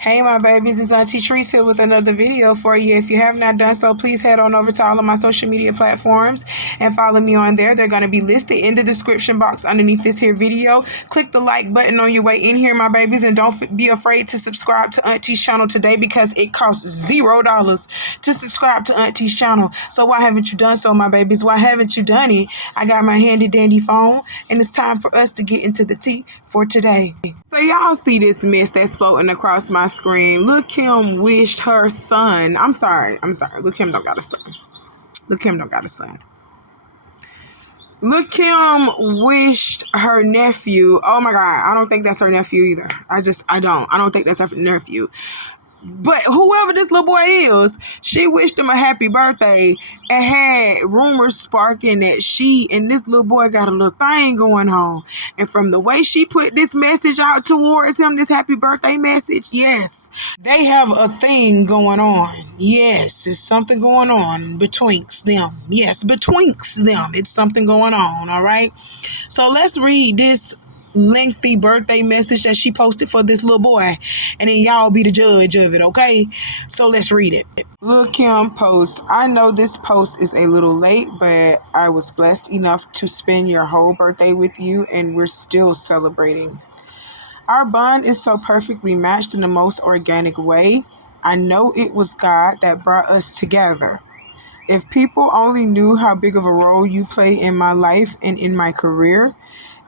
Hey my babies, it's Auntie Trice here with another video for you. If you have not done so, please head on over to all of my social media platforms and follow me on there. They're going to be listed in the description box underneath this here video. Click the like button on your way in here, my babies, and don't be afraid to subscribe to Auntie's channel today because it costs $0 to subscribe to Auntie's channel. So why haven't you done so, my babies? Why haven't you done it? I got my handy dandy phone and it's time for us to get into the tea for today. So y'all see this mess that's floating across my screen. Lil' Kim wished her son. I'm sorry. Lil' Kim don't got a son. Lil' Kim wished her nephew. Oh my God. I don't think that's her nephew either. I don't think that's her nephew. But whoever this little boy is, she wished him a happy birthday and had rumors sparking that she and this little boy got a little thing going on. And from the way she put this message out towards him, this happy birthday message, yes, they have a thing going on. Yes, it's something going on betwixt them. Yes, betwixt them. It's something going on, all right? So let's read this lengthy birthday message that she posted for this little boy, and then y'all be the judge of it, okay? So let's read it. Lil' Kim post, I know this post is a little late, but I was blessed enough to spend your whole birthday with you, and we're still celebrating. Our bond is so perfectly matched in the most organic way. I know it was God that brought us together. If people only knew how big of a role you play in my life and in my career,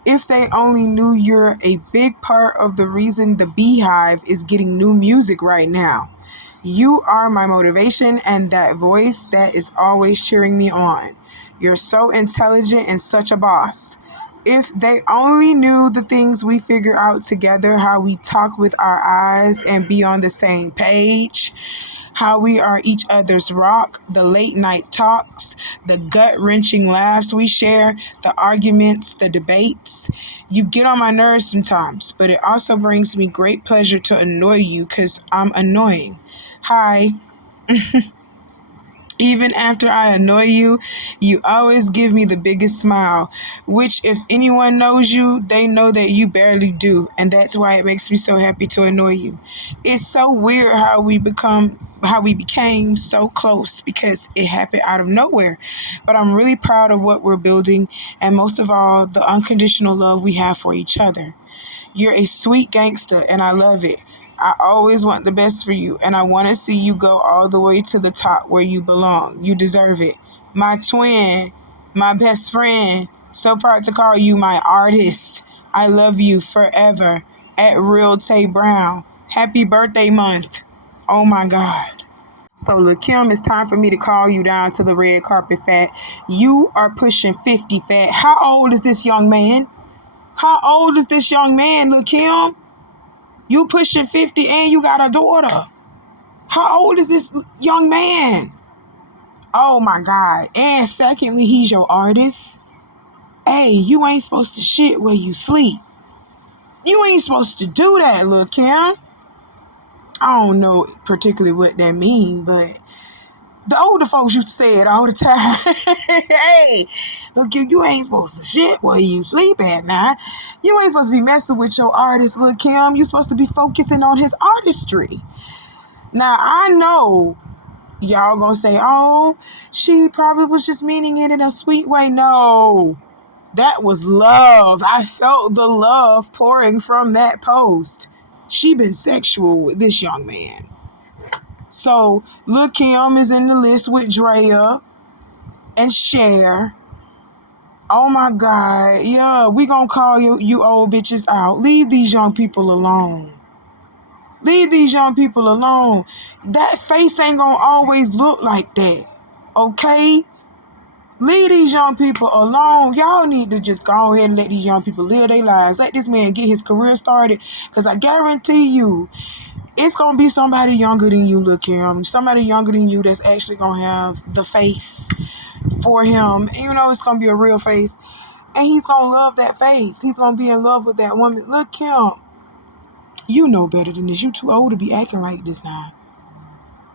if they only knew you're a big part of the reason the Beehive is getting new music right now. You are my motivation and that voice that is always cheering me on. You're so intelligent and such a boss. If they only knew the things we figure out together, how we talk with our eyes and be on the same page, how we are each other's rock, the late night talks, the gut-wrenching laughs we share, the arguments, the debates. You get on my nerves sometimes, but it also brings me great pleasure to annoy you because I'm annoying. Hi. Even after I annoy you, you always give me the biggest smile, which if anyone knows you, they know that you barely do, and that's why it makes me so happy to annoy you. It's so weird how we became so close because it happened out of nowhere. But I'm really proud of what we're building, and most of all, the unconditional love we have for each other. You're a sweet gangster, and I love it. I always want the best for you, and I want to see you go all the way to the top where you belong. You deserve it. My twin, my best friend, so proud to call you my artist. I love you forever. At Real Tayy Brown. Happy birthday month. Oh my God. So Lil' Kim, it's time for me to call you down to the red carpet, fat. You are pushing 50, fat. How old is this young man? How old is this young man, Lil' Kim? You pushing 50 and you got a daughter. How old is this young man? Oh my God. And secondly, he's your artist. Hey, you ain't supposed to shit where you sleep. You ain't supposed to do that, Lil' Kim. I don't know particularly what that means, but the older folks used to say it all the time. Hey, look, you ain't supposed to shit where you sleep at now. You ain't supposed to be messing with your artist, Lil' Kim. You supposed to be focusing on his artistry. Now, I know y'all gonna say, oh, she probably was just meaning it in a sweet way. No, that was love. I felt the love pouring from that post. She been sexual with this young man. So, Lil' Kim is in the list with Drea and Cher. Oh my God. Yeah, we gonna call you old bitches out. Leave these young people alone. Leave these young people alone. That face ain't gonna always look like that. Okay? Leave these young people alone. Y'all need to just go ahead and let these young people live their lives. Let this man get his career started. Because I guarantee you, it's going to be somebody younger than you, Lil' Kim. Somebody younger than you that's actually going to have the face for him. And you know it's going to be a real face. And he's going to love that face. He's going to be in love with that woman. Lil' Kim, you know better than this. You too old to be acting like this now.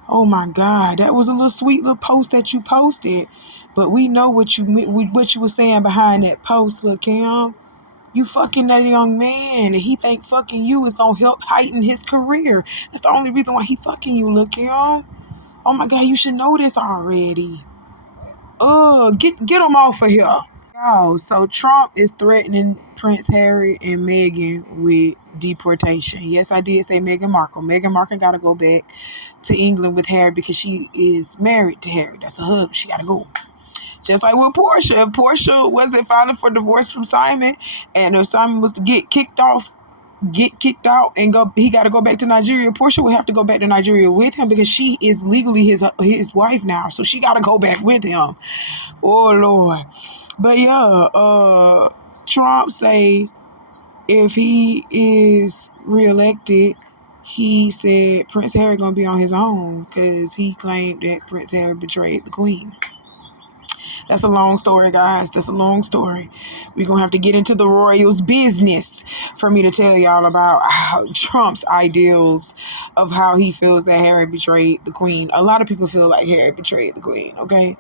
Oh my God, that was a little sweet little post that you posted. But we know what you were saying behind that post, Lil' Kim. You fucking that young man, and he think fucking you is gonna help heighten his career. That's the only reason why he fucking you, look, young. Oh my God, you should know this already. Get him off of here. Yo, so Trump is threatening Prince Harry and Meghan with deportation. Yes, I did say Meghan Markle. Meghan Markle gotta go back to England with Harry because she is married to Harry. That's her husband. She gotta go. Just like with Portia. If Portia wasn't filing for divorce from Simon, and if Simon was to get kicked out and go, he got to go back to Nigeria. Portia would have to go back to Nigeria with him because she is legally his wife now. So she got to go back with him. Oh Lord. But yeah, Trump say if he is reelected, he said Prince Harry gonna be on his own because he claimed that Prince Harry betrayed the Queen. That's a long story, guys. That's a long story. We're going to have to get into the royals' business for me to tell y'all about Trump's ideals of how he feels that Harry betrayed the Queen. A lot of people feel like Harry betrayed the Queen, okay?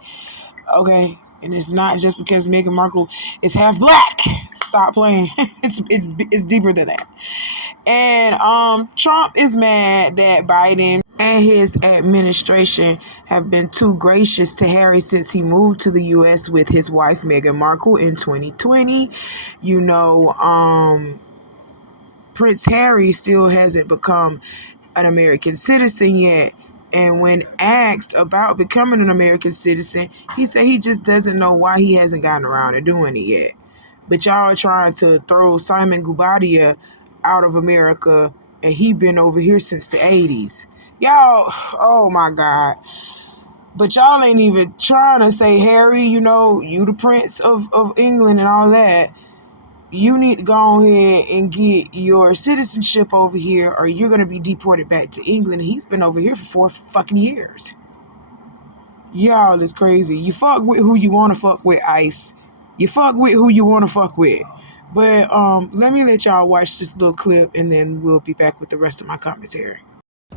Okay. And it's not just because Meghan Markle is half black. Stop playing. It's deeper than that. And Trump is mad that Biden and his administration have been too gracious to Harry since he moved to the U.S. with his wife Meghan Markle in 2020. You know, Prince Harry still hasn't become an American citizen yet. And when asked about becoming an American citizen, he said he just doesn't know why he hasn't gotten around to doing it yet. But y'all are trying to throw Simon Guobadia out of America, and he been over here since the 80s. Y'all, oh my God. But y'all ain't even trying to say, Harry, you know, you the Prince of England and all that. You need to go ahead and get your citizenship over here, or you're going to be deported back to England. And he's been over here for 4 fucking years. Y'all is crazy. You fuck with who you want to fuck with, Ice. You fuck with who you want to fuck with. But let me let y'all watch this little clip, and then we'll be back with the rest of my commentary.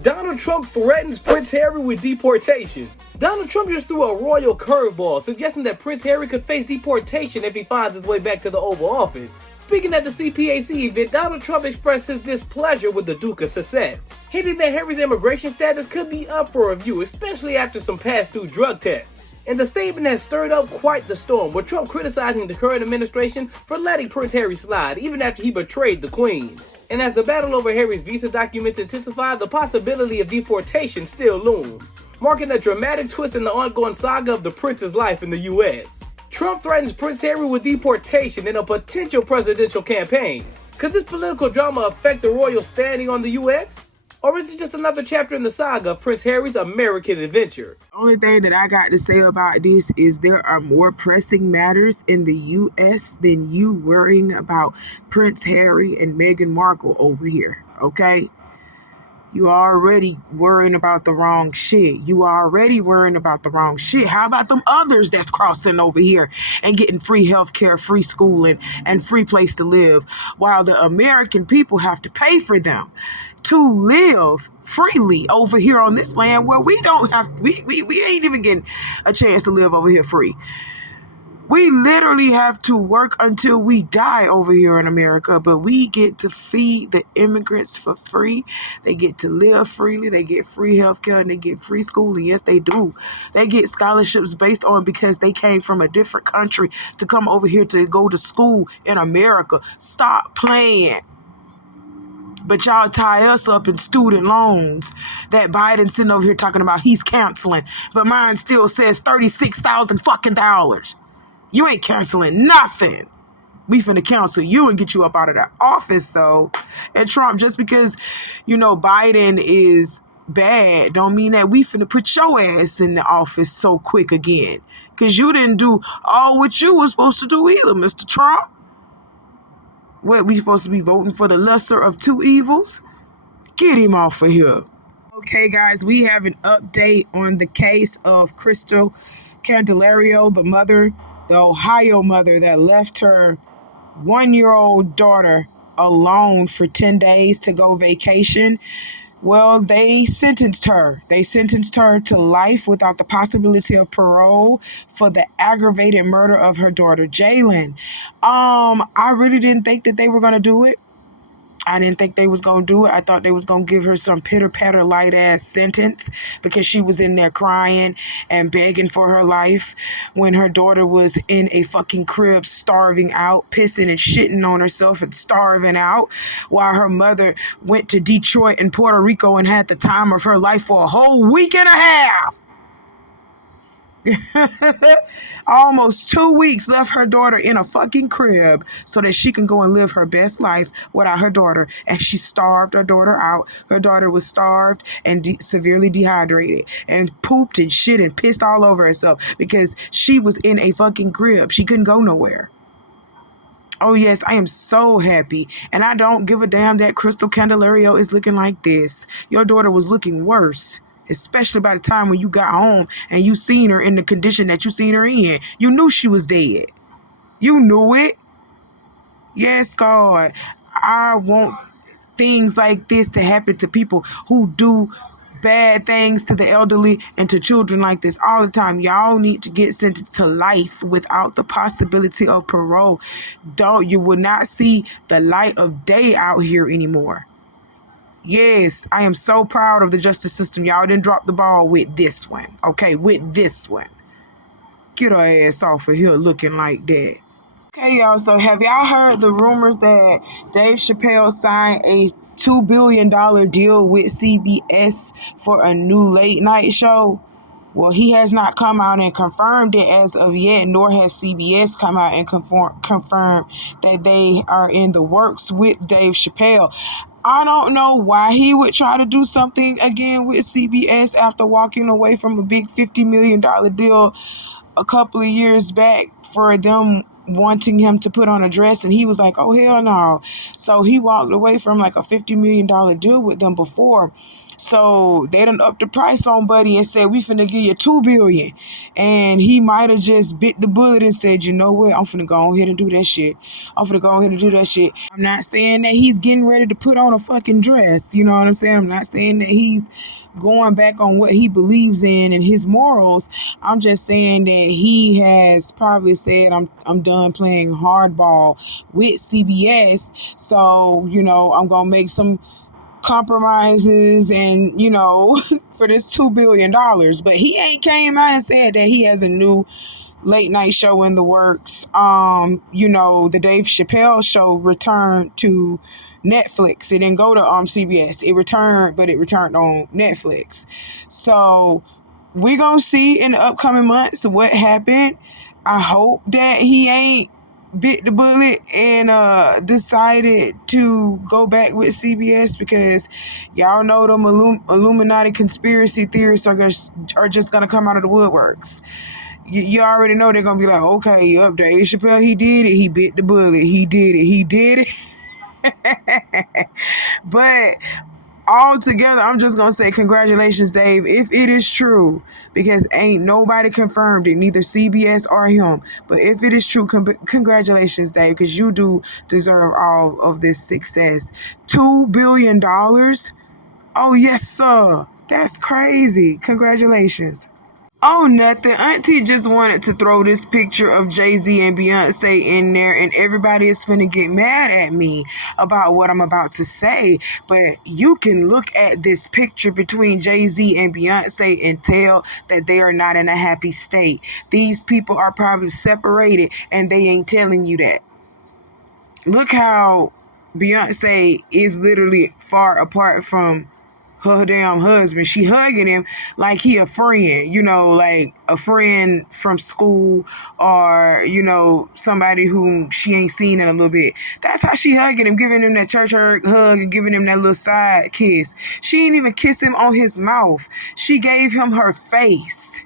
Donald Trump threatens Prince Harry with deportation. Donald Trump just threw a royal curveball, suggesting that Prince Harry could face deportation if he finds his way back to the Oval Office. Speaking at the CPAC event, Donald Trump expressed his displeasure with the Duke of Sussex, hinting that Harry's immigration status could be up for review, especially after some past-due drug tests. And the statement has stirred up quite the storm, with Trump criticizing the current administration for letting Prince Harry slide, even after he betrayed the Queen. And as the battle over Harry's visa documents intensify, the possibility of deportation still looms, marking a dramatic twist in the ongoing saga of the prince's life in the U.S. Trump threatens Prince Harry with deportation in a potential presidential campaign. Could this political drama affect the royal standing on the U.S.? Or is it just another chapter in the saga of Prince Harry's American adventure? The only thing that I got to say about this is there are more pressing matters in the U.S. than you worrying about Prince Harry and Meghan Markle over here, okay? You already worrying about the wrong shit. You already worrying about the wrong shit. How about them others that's crossing over here and getting free healthcare, free schooling, and free place to live, while the American people have to pay for them to live freely over here on this land where we don't have, we ain't even getting a chance to live over here free. We literally have to work until we die over here in America, but we get to feed the immigrants for free. They get to live freely. They get free healthcare and they get free schooling. Yes, they do. They get scholarships based on because they came from a different country to come over here to go to school in America. Stop playing. But y'all tie us up in student loans that Biden's sitting over here talking about he's canceling, but mine still says $36,000 fucking dollars. You ain't canceling nothing. We finna cancel you and get you up out of the office, though. And Trump, just because, you know, Biden is bad, don't mean that we finna put your ass in the office so quick again. Because you didn't do all what you were supposed to do either, Mr. Trump. What, we supposed to be voting for the lesser of two evils? Get him off of here. Okay, guys, we have an update on the case of Crystal Candelario, the mother, the Ohio mother that left her 1-year-old daughter alone for 10 days to go vacation. Well, they sentenced her. They sentenced her to life without the possibility of parole for the aggravated murder of her daughter, Jalen. I really didn't think that they were gonna do it. I didn't think they was gonna do it. I thought they was gonna give her some pitter patter light ass sentence because she was in there crying and begging for her life when her daughter was in a fucking crib starving out, pissing and shitting on herself and starving out, while her mother went to Detroit and Puerto Rico and had the time of her life for a whole week and a half. Almost 2 weeks left her daughter in a fucking crib so that she can go and live her best life without her daughter. And she starved her daughter out. Her daughter was starved and severely dehydrated and pooped and shit and pissed all over herself because she was in a fucking crib. She couldn't go nowhere. Oh, yes, I am so happy. And I don't give a damn that Crystal Candelario is looking like this. Your daughter was looking worse, especially by the time when you got home and you seen her in the condition that you seen her in. You knew she was dead. You knew it. Yes, God. I want things like this to happen to people who do bad things to the elderly and to children like this all the time. Y'all need to get sentenced to life without the possibility of parole. You will not see the light of day out here anymore. Yes, I am so proud of the justice system. Y'all didn't drop the ball with this one. Okay, with this one. Get her ass off of here looking like that. Okay, y'all. So have y'all heard the rumors that Dave Chappelle signed a $2 billion deal with CBS for a new late night show? Well, he has not come out and confirmed it as of yet, nor has CBS come out and confirmed that they are in the works with Dave Chappelle. I don't know why he would try to do something again with CBS after walking away from a big $50 million deal a couple of years back for them wanting him to put on a dress, and he was like, oh hell no. So he walked away from like a $50 million deal with them before. So they done upped the price on Buddy and said, we finna give you $2 billion. And he might have just bit the bullet and said, you know what, I'm finna go ahead and do that shit. I'm not saying that he's getting ready to put on a fucking dress. You know what I'm saying? I'm not saying that he's going back on what he believes in and his morals. I'm just saying that he has probably said, I'm done playing hardball with CBS. So, I'm gonna make some compromises and, for this $2 billion. But he ain't came out and said that he has a new late night show in the works. The Dave Chappelle show returned to Netflix. It didn't go to CBS. It returned on Netflix. So we're gonna see in the upcoming months what happened. I hope that he ain't bit the bullet and decided to go back with CBS, because y'all know them Illuminati conspiracy theorists are just gonna come out of the woodworks. You already know they're gonna be like, okay, yep, Dave Chappelle, he did it, he bit the bullet, he did it. But all together, I'm just gonna say congratulations, Dave, if it is true, because ain't nobody confirmed it, neither CBS or him. But if it is true, congratulations, Dave, because you do deserve all of this success. $2 billion? Oh yes, sir. That's crazy. Congratulations. Oh, nothing. Auntie just wanted to throw this picture of Jay-Z and Beyonce in there, and everybody is finna get mad at me about what I'm about to say. But you can look at this picture between Jay-Z and Beyonce and tell that they are not in a happy state. These people are probably separated, and they ain't telling you that. Look how Beyonce is literally far apart from her damn husband. She hugging him like he a friend, like a friend from school, or, somebody whom she ain't seen in a little bit. That's how she hugging him, giving him that church hug and giving him that little side kiss. She ain't even kiss him on his mouth. She gave him her face.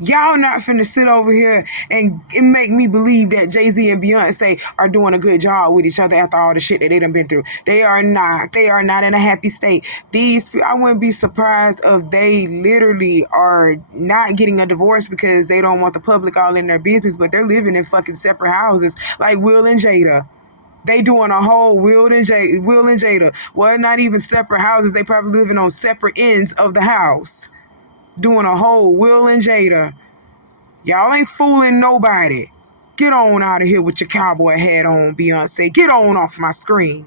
Y'all not finna sit over here and make me believe that Jay-Z and Beyonce are doing a good job with each other after all the shit that they done been through. They are not. They are not in a happy state. I wouldn't be surprised if they literally are not getting a divorce because they don't want the public all in their business, but they're living in fucking separate houses like Will and Jada. They doing a whole Will and Jada. Well, not even separate houses. They probably living on separate ends of the house. Doing a whole Will and Jada. Y'all ain't fooling nobody. Get on out of here with your cowboy hat on, Beyonce. Get on off my screen.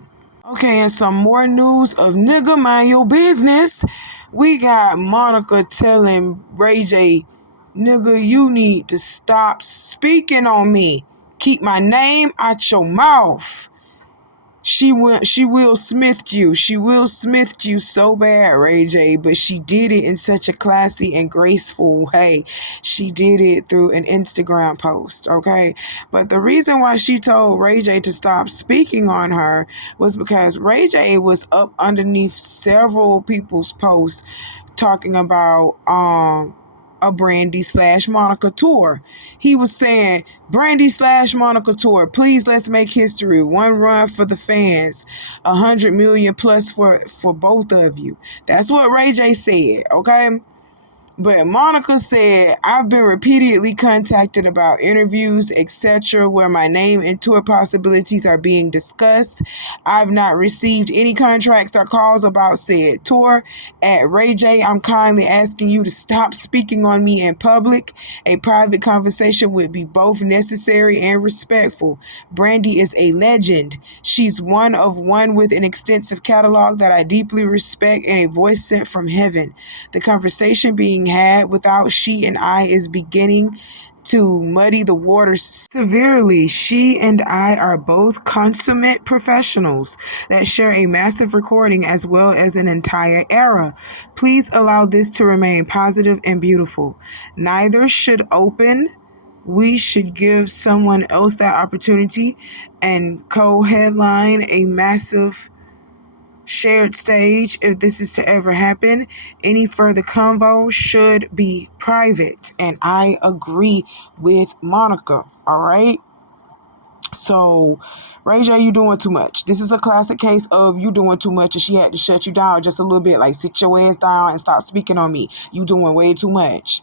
Okay, and some more news of nigga mind your business. We got Monica telling Ray J, nigga, you need to stop speaking on me. Keep my name out your mouth. She will Smith you. She will Smith you so bad, Ray J, but she did it in such a classy and graceful way. She did it through an Instagram post, okay? But the reason why she told Ray J to stop speaking on her was because Ray J was up underneath several people's posts talking about a Brandy/Monica tour. He was saying, Brandy/Monica tour, please let's make history. One run for the fans. 100 million plus for both of you. That's what Ray J said, okay? But Monica said, I've been repeatedly contacted about interviews, etc., where my name and tour possibilities are being discussed. I've not received any contracts or calls about said tour. At Ray J, I'm kindly asking you to stop speaking on me in public. A private conversation would be both necessary and respectful. Brandy is a legend. She's one of one with an extensive catalog that I deeply respect and a voice sent from heaven. The conversation being had without she and I is beginning to muddy the waters severely. She and I are both consummate professionals that share a massive recording as well as an entire era. Please allow this to remain positive and beautiful. Neither should open. We should give someone else that opportunity and co-headline a massive shared stage if this is to ever happen. Any further convo should be private, and I agree with Monica. All right, so Ray J, you doing too much. This is a classic case of you doing too much and she had to shut you down just a little bit. Like, sit your ass down and stop speaking on me. You doing way too much.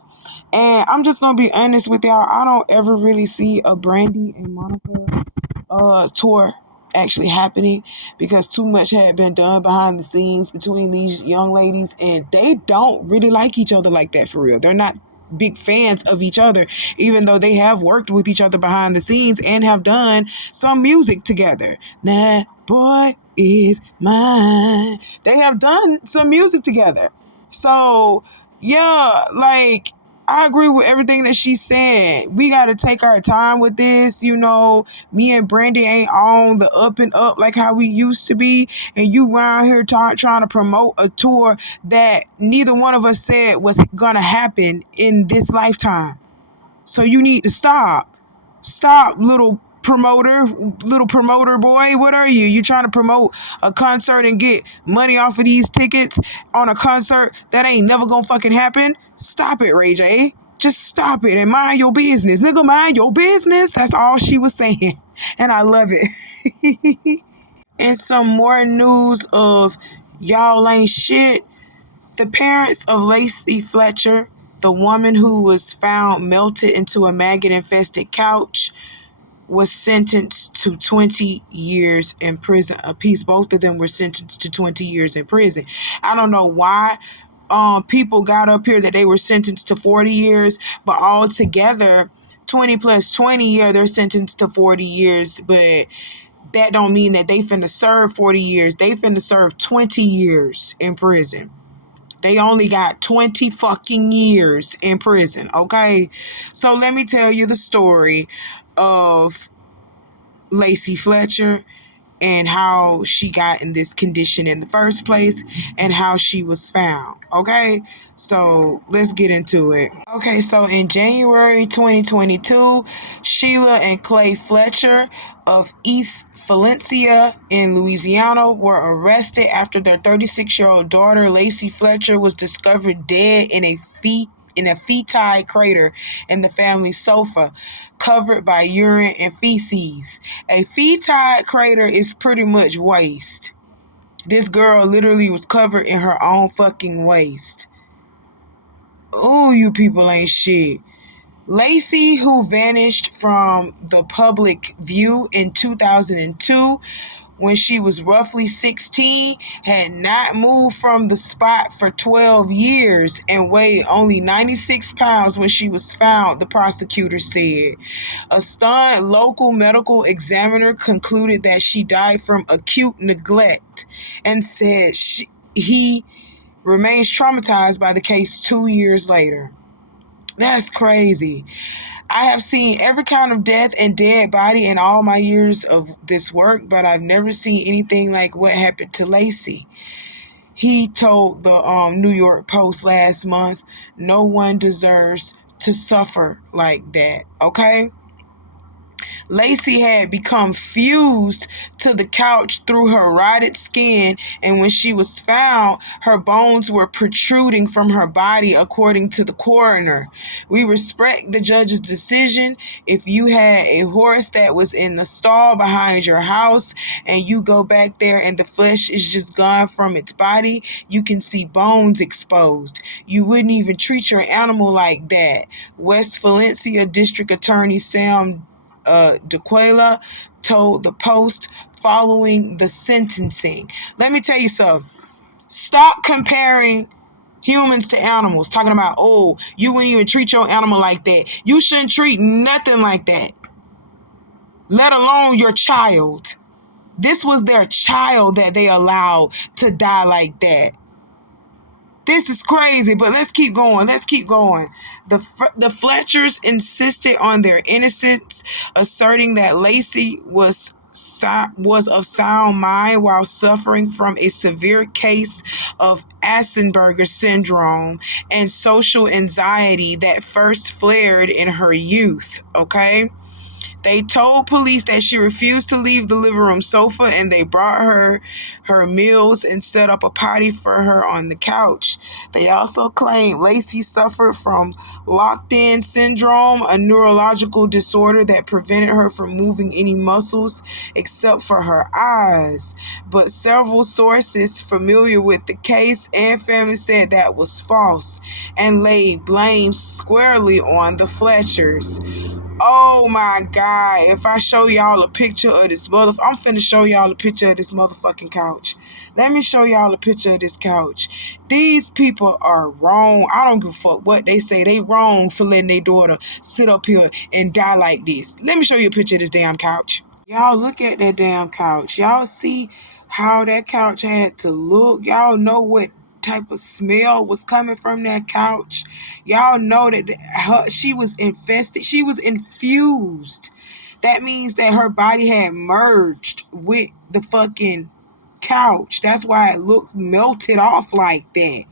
And I'm just gonna be honest with y'all, I don't ever really see a Brandy and Monica tour actually happening because too much had been done behind the scenes between these young ladies, and they don't really like each other like that for real. They're not big fans of each other, even though they have worked with each other behind the scenes and have done some music together. That boy is mine. They have done some music together. So yeah, like, I agree with everything that she said. We got to take our time with this. You know, me and Brandy ain't on the up and up like how we used to be. And you around here trying to promote a tour that neither one of us said was going to happen in this lifetime. So you need to stop. Stop, little promoter boy. What are you? You trying to promote a concert and get money off of these tickets on a concert that ain't never gonna fucking happen? Stop it, Ray J. Just stop it and mind your business. Nigga, mind your business. That's all she was saying. And I love it. And some more news of y'all ain't shit. The parents of Lacey Fletcher, the woman who was found melted into a maggot-infested couch, was sentenced to 20 years in prison apiece. Both of them were sentenced to 20 years in prison. I don't know why people got up here that they were sentenced to 40 years, but all together, 20 plus 20, yeah, they're sentenced to 40 years, but that don't mean that they finna serve 40 years. They finna serve 20 years in prison. They only got 20 fucking years in prison, okay? So let me tell you the story of Lacey Fletcher and how she got in this condition in the first place and how she was found, okay? So let's get into it. Okay, so in January 2022, Sheila and Clay Fletcher of East Valencia in Louisiana were arrested after their 36-year-old daughter, Lacey Fletcher, was discovered dead in a feti crater in the family sofa, covered by urine and feces. A feti crater is pretty much waste. This girl literally was covered in her own fucking waste. Ooh, you people ain't shit. Lacey, who vanished from the public view in 2002 when she was roughly 16, had not moved from the spot for 12 years and weighed only 96 pounds when she was found, the prosecutor said. A stunned local medical examiner concluded that she died from acute neglect and said he remains traumatized by the case 2 years later. That's crazy. I have seen every kind of death and dead body in all my years of this work, but I've never seen anything like what happened to Lacey. He told the New York Post last month, no one deserves to suffer like that, okay? Lacey had become fused to the couch through her rotted skin, and when she was found, her bones were protruding from her body, according to the coroner. We respect the judge's decision. If you had a horse that was in the stall behind your house and you go back there and the flesh is just gone from its body, you can see bones exposed. You wouldn't even treat your animal like that. West Valencia District Attorney Sam DeQuela told the Post following the sentencing. Let me tell you something. Stop comparing humans to animals. Talking about, oh, you wouldn't even treat your animal like that. You shouldn't treat nothing like that, let alone your child. This was their child that they allowed to die like that. This is crazy, but let's keep going. The Fletchers insisted on their innocence, asserting that Lacey was of sound mind while suffering from a severe case of Asperger's syndrome and social anxiety that first flared in her youth, okay? They told police that she refused to leave the living room sofa, and they brought her meals and set up a potty for her on the couch. They also claimed Lacey suffered from locked-in syndrome, a neurological disorder that prevented her from moving any muscles except for her eyes. But several sources familiar with the case and family said that was false and laid blame squarely on the Fletchers. Oh my God, if I show y'all a picture of this I'm finna show y'all a picture of this motherfucking couch. Let me show y'all a picture of this couch. These people are wrong. I don't give a fuck what they say. They wrong for letting their daughter sit up here and die like this. Let me show you a picture of this damn couch. Y'all look at that damn couch. Y'all see how that couch had to look. Y'all know what type of smell was coming from that couch. Y'all know that she was infested. She was infused. That means that her body had merged with the fucking couch. That's why it looked melted off like that.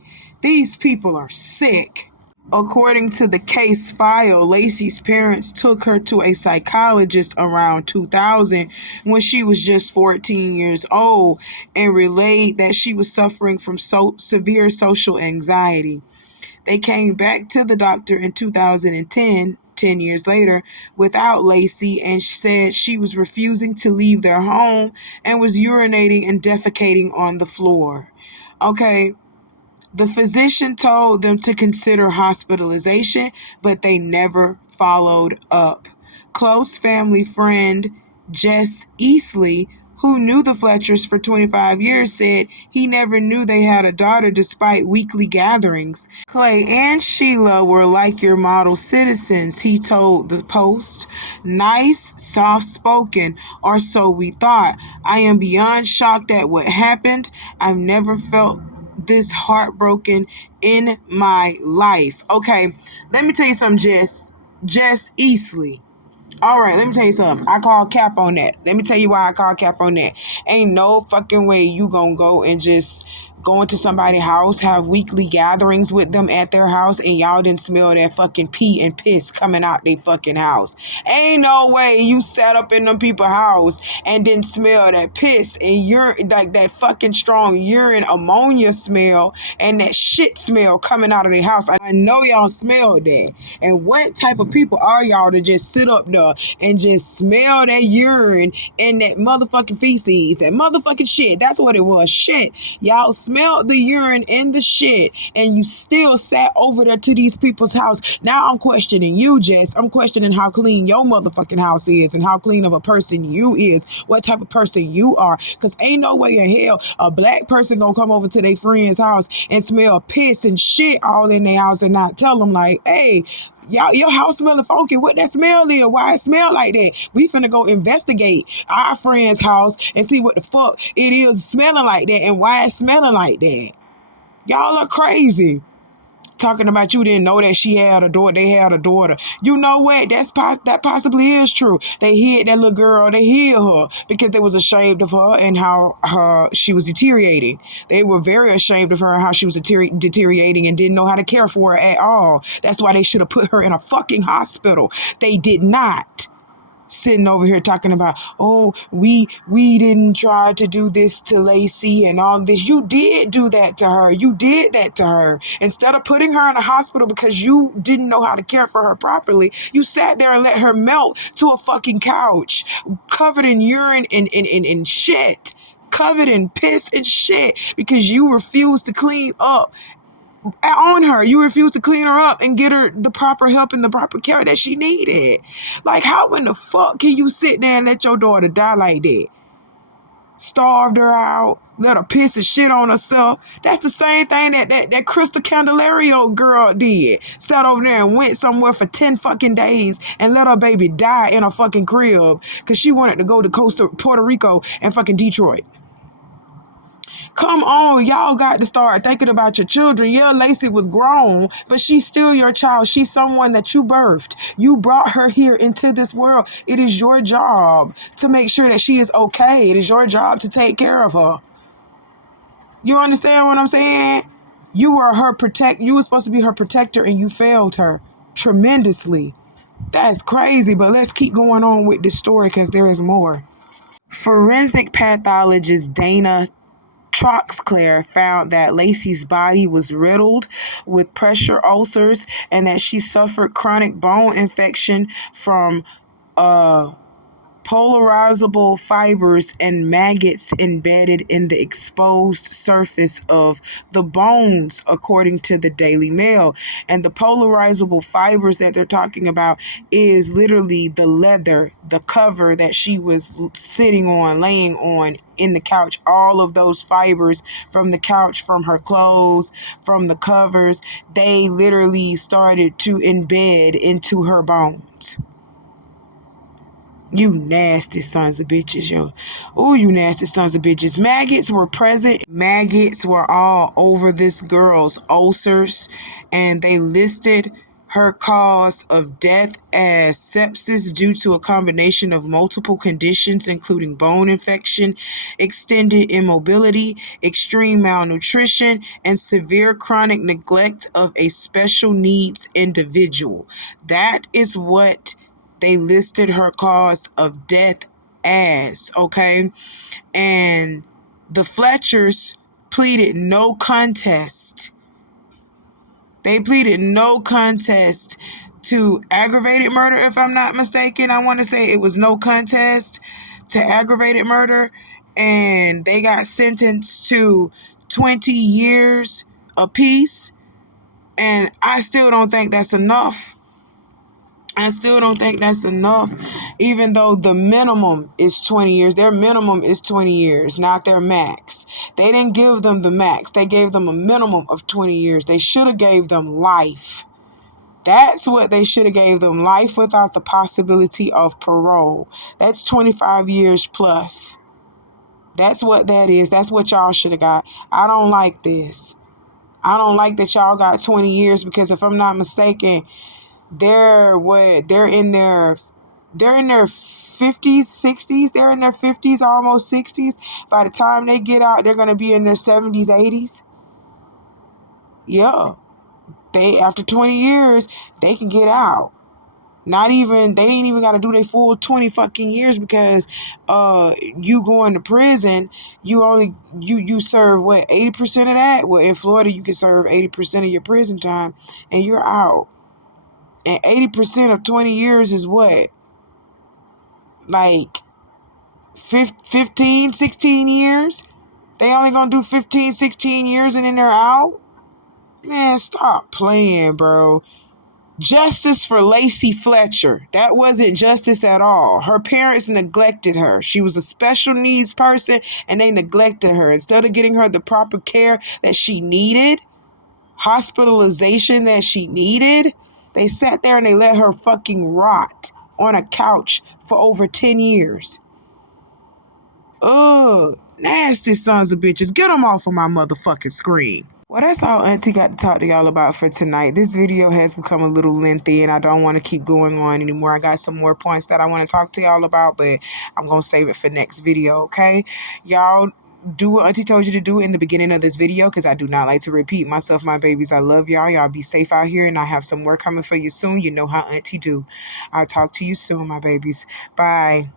These people are sick. According to the case file, Lacey's parents took her to a psychologist around 2000 when she was just 14 years old and relayed that she was suffering from severe social anxiety. They came back to the doctor in 2010, 10 years later, without Lacey, and said she was refusing to leave their home and was urinating and defecating on the floor. Okay. The physician told them to consider hospitalization, but they never followed up. Close family friend Jess Easley, who knew the Fletchers for 25 years, said he never knew they had a daughter despite weekly gatherings. Clay and Sheila were like your model citizens, he told the Post. Nice, soft-spoken, or so we thought. I am beyond shocked at what happened. I've never felt this heartbroken in my life. Okay, let me tell you something, Jess Easley. All right, let me tell you something. I call cap on that. Let me tell you why I call cap on that. Ain't no fucking way you gonna go and just go into somebody's house, have weekly gatherings with them at their house, and y'all didn't smell that fucking pee and piss coming out their fucking house. Ain't no way you sat up in them people's house and didn't smell that piss and urine, like that fucking strong urine ammonia smell and that shit smell coming out of their house. I know y'all smelled that. And what type of people are y'all to just sit up there and just smell that urine and that motherfucking feces, that motherfucking shit? That's what it was. Shit. Y'all smelled the urine and the shit, and you still sat over there to these people's house. Now I'm questioning you, Jess. I'm questioning how clean your motherfucking house is and how clean of a person you is, what type of person you are. Because ain't no way in hell a black person gonna come over to their friend's house and smell piss and shit all in their house and not tell them, like, hey, y'all, your house smelling funky. What that smell is? Why it smell like that? We finna go investigate our friend's house and see what the fuck it is smelling like that and why it's smelling like that. Y'all are crazy. Talking about you didn't know that she had a daughter. They had a daughter. You know what? That possibly is true. They hid that little girl. They hid her because they was ashamed of her and how she was deteriorating. They were very ashamed of her and how she was deteriorating and didn't know how to care for her at all. That's why they should have put her in a fucking hospital. They did not. Sitting over here talking about, oh, we didn't try to do this to Lacey and all this. You did do that to her. You did that to her. Instead of putting her in a hospital because you didn't know how to care for her properly, you sat there and let her melt to a fucking couch covered in urine and shit, covered in piss and shit, because you refused to clean up on her. You refused to clean her up and get her the proper help and the proper care that she needed. Like, how in the fuck can you sit there and let your daughter die like that? Starved her out, let her piss and shit on herself. That's the same thing that Crystal Candelario girl did. Sat over there and went somewhere for 10 fucking days and let her baby die in a fucking crib because she wanted to go to Puerto Rico and fucking Detroit. Come on, y'all got to start thinking about your children. Yeah, Lacey was grown, but she's still your child. She's someone that you birthed. You brought her here into this world. It is your job to make sure that she is okay. It is your job to take care of her. You understand what I'm saying? You were supposed to be her protector, and you failed her tremendously. That's crazy, but let's keep going on with this story because there is more. Forensic pathologist Dana Troxclair found that Lacey's body was riddled with pressure ulcers and that she suffered chronic bone infection from polarizable fibers and maggots embedded in the exposed surface of the bones, according to the Daily Mail. And the polarizable fibers that they're talking about is literally the leather, the cover that she was sitting on, laying on in the couch. All of those fibers from the couch, from her clothes, from the covers, they literally started to embed into her bones. You nasty sons of bitches, yo. Oh, you nasty sons of bitches. Maggots were present. Maggots were all over this girl's ulcers, and they listed her cause of death as sepsis due to a combination of multiple conditions, including bone infection, extended immobility, extreme malnutrition, and severe chronic neglect of a special needs individual. That is what they listed her cause of death as, okay? And the Fletchers pleaded no contest. They pleaded no contest to aggravated murder, if I'm not mistaken. I want to say it was no contest to aggravated murder. And they got sentenced to 20 years apiece. And I still don't think that's enough. Even though the minimum is 20 years. Their minimum is 20 years, not their max. They didn't give them the max. They gave them a minimum of 20 years. They should have gave them life. That's what they should have gave them, life without the possibility of parole. That's 25 years plus. That's what that is. That's what y'all should have got. I don't like this. I don't like that y'all got 20 years because if I'm not mistaken, they're in their 50s, 60s. They're in their 50s, almost 60s. By the time they get out, they're going to be in their 70s, 80s. Yeah. After 20 years, they can get out. They ain't even got to do their full 20 fucking years because you going to prison, you serve what, 80% of that? Well, in Florida, you can serve 80% of your prison time and you're out. And 80% of 20 years is what? Like 15, 16 years? They only gonna do 15, 16 years and then they're out? Man, stop playing, bro. Justice for Lacey Fletcher. That wasn't justice at all. Her parents neglected her. She was a special needs person and they neglected her. Instead of getting her the proper care that she needed, hospitalization that she needed, they sat there and they let her fucking rot on a couch for over 10 years. Ugh, nasty sons of bitches. Get them off of my motherfucking screen. Well, that's all Auntie got to talk to y'all about for tonight. This video has become a little lengthy and I don't want to keep going on anymore. I got some more points that I want to talk to y'all about, but I'm going to save it for next video, okay? Y'all do what Auntie told you to do in the beginning of this video because I do not like to repeat myself, my babies. I love y'all. Y'all be safe out here and I have some more coming for you soon. You know how Auntie do. I'll talk to you soon, my babies. Bye.